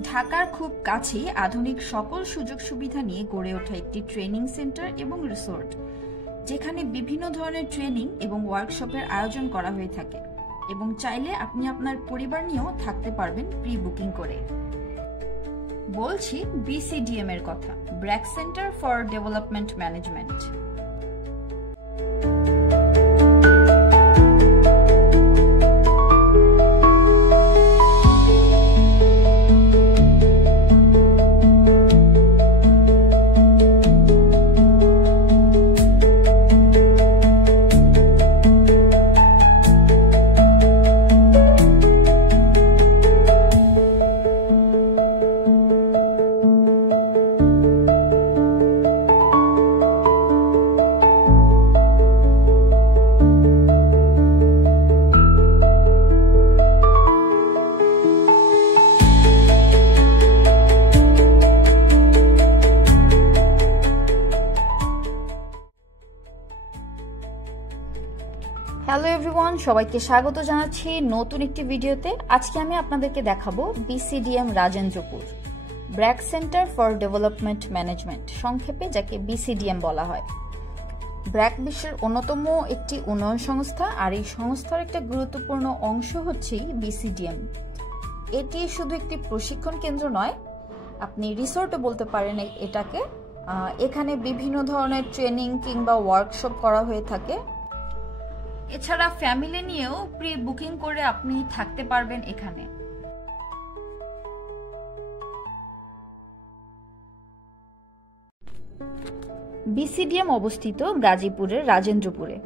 ঢাকার খুব কাছেই আধুনিক সকল সুযোগ সুবিধা নিয়ে গড়ে ওঠা একটি ট্রেনিং সেন্টার এবং রিসোর্ট, যেখানে বিভিন্ন ধরনের ট্রেনিং এবং ওয়ার্কশপের আয়োজন করা হয়ে থাকে এবং চাইলে আপনি আপনার পরিবার নিয়েও থাকতে পারবেন প্রি বুকিং করে। বলছি BCDM এর কথা, BRAC centre for development management. Hello everyone, সবাইকে স্বাগত জানাচ্ছি নতুন একটি ভিডিওতে। আজকে আমি আপনাদেরকে দেখাবো BCDM Rajendrapur, BRAC centre for development management, সংক্ষেপে যাকে BCDM বলা হয়। ব্র্যাক বিশ্বের অন্যতম একটি উন্নয়ন সংস্থা, আর এই সংস্থার একটা গুরুত্বপূর্ণ অংশ হচ্ছেই BCDM। এটি শুধু একটি প্রশিক্ষণ কেন্দ্র নয়, আপনি রিসোর্টও বলতে পারেন এটাকে। এখানে বিভিন্ন ধরনের ট্রেনিং কিংবা ওয়ার্কশপ করা হয়ে থাকে। এছাড়া ফ্যামিলি নিয়েও প্রি বুকিং করে আপনি থাকতে পারবেন এখানে। BCDM অবস্থিত গাজীপুরের রাজেন্দ্রপুরে,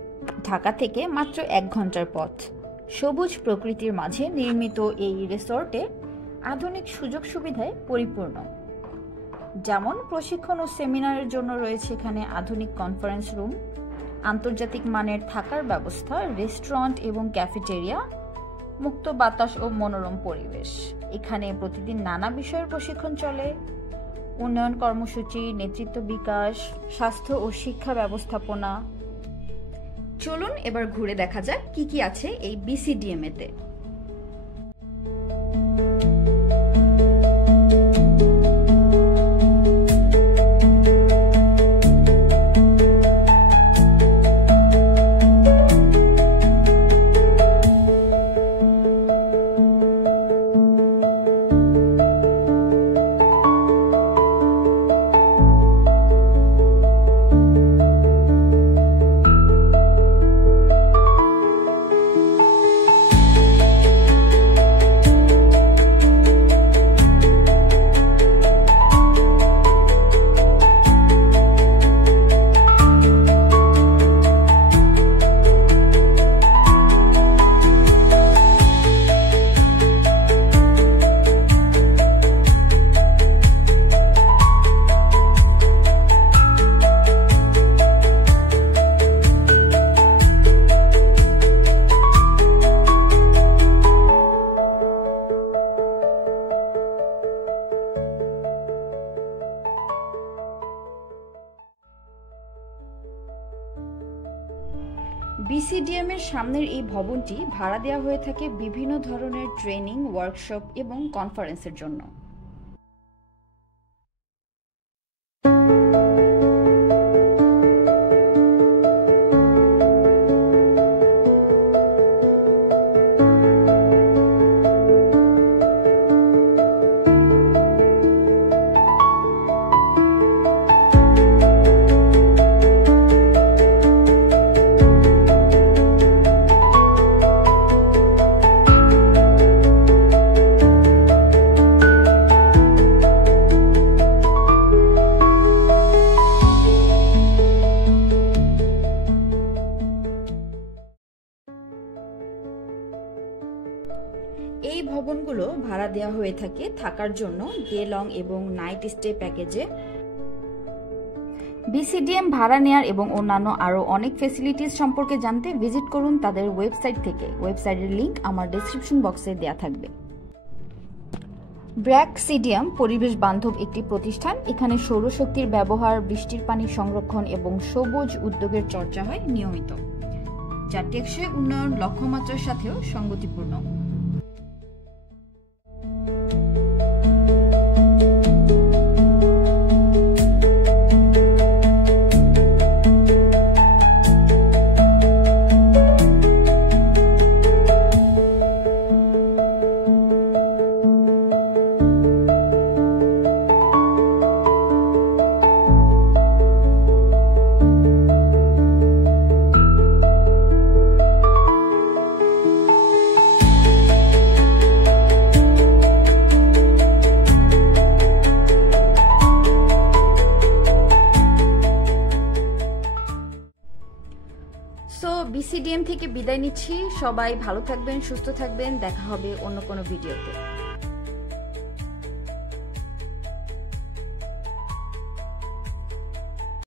ঢাকা থেকে মাত্র 1 ঘন্টার পথ। সবুজ প্রকৃতির মাঝে নির্মিত এই রিসোর্টে আধুনিক সুযোগ সুবিধায় পরিপূর্ণ, যেমন প্রশিক্ষণ ও সেমিনারের জন্য রয়েছে এখানে আধুনিক কনফারেন্স রুম, আন্তর্জাতিক মানের থাকার ব্যবস্থা, রেস্টুরেন্ট এবং ক্যাফেটেরিয়া, মুক্ত বাতাস ও মনোরম পরিবেশ। এখানে প্রতিদিন নানা বিষয়ের প্রশিক্ষণ চলে: উন্নয়ন কর্মসূচি, নেতৃত্ব বিকাশ, স্বাস্থ্য ও শিক্ষা ব্যবস্থাপনা। চলুন এবার ঘুরে দেখা যাক কি কি আছে এই BCDM এতে। BCDM এর সামনের এই ভবনটি ভাড়া দেওয়া হয়ে থাকে বিভিন্ন ধরনের ট্রেনিং, ওয়ার্কশপ এবং কনফারেন্সের জন্য। এই ভবনগুলো ভাড়া দেওয়া হয়ে থাকে থাকার জন্য ডে লং এবং নাইট স্টে প্যাকেজে। BCDM ভাড়া নেয়ার এবং অন্যান্য আরও অনেক ফ্যাসিলিটিস সম্পর্কে জানতে ভিজিট করুন তাদের ওয়েবসাইট থেকে। ওয়েবসাইটের লিংক আমার ডেসক্রিপশন বক্সে দেওয়া থাকবে। ব্র্যাক সিডিএম পরিবেশ বান্ধব একটি প্রতিষ্ঠান। এখানে সৌরশক্তির ব্যবহার, বৃষ্টির পানি সংরক্ষণ এবং সবুজ উদ্যোগের চর্চা হয় নিয়মিত, যা টেকসই উন্নয়ন লক্ষ্যমাত্রার সাথেও সঙ্গতিপূর্ণ। সো বিসিডিএম থেকে বিদায় নিচ্ছি। সবাই ভালো থাকবেন, সুস্থ থাকবেন। দেখা হবে অন্য কোনো ভিডিওতে।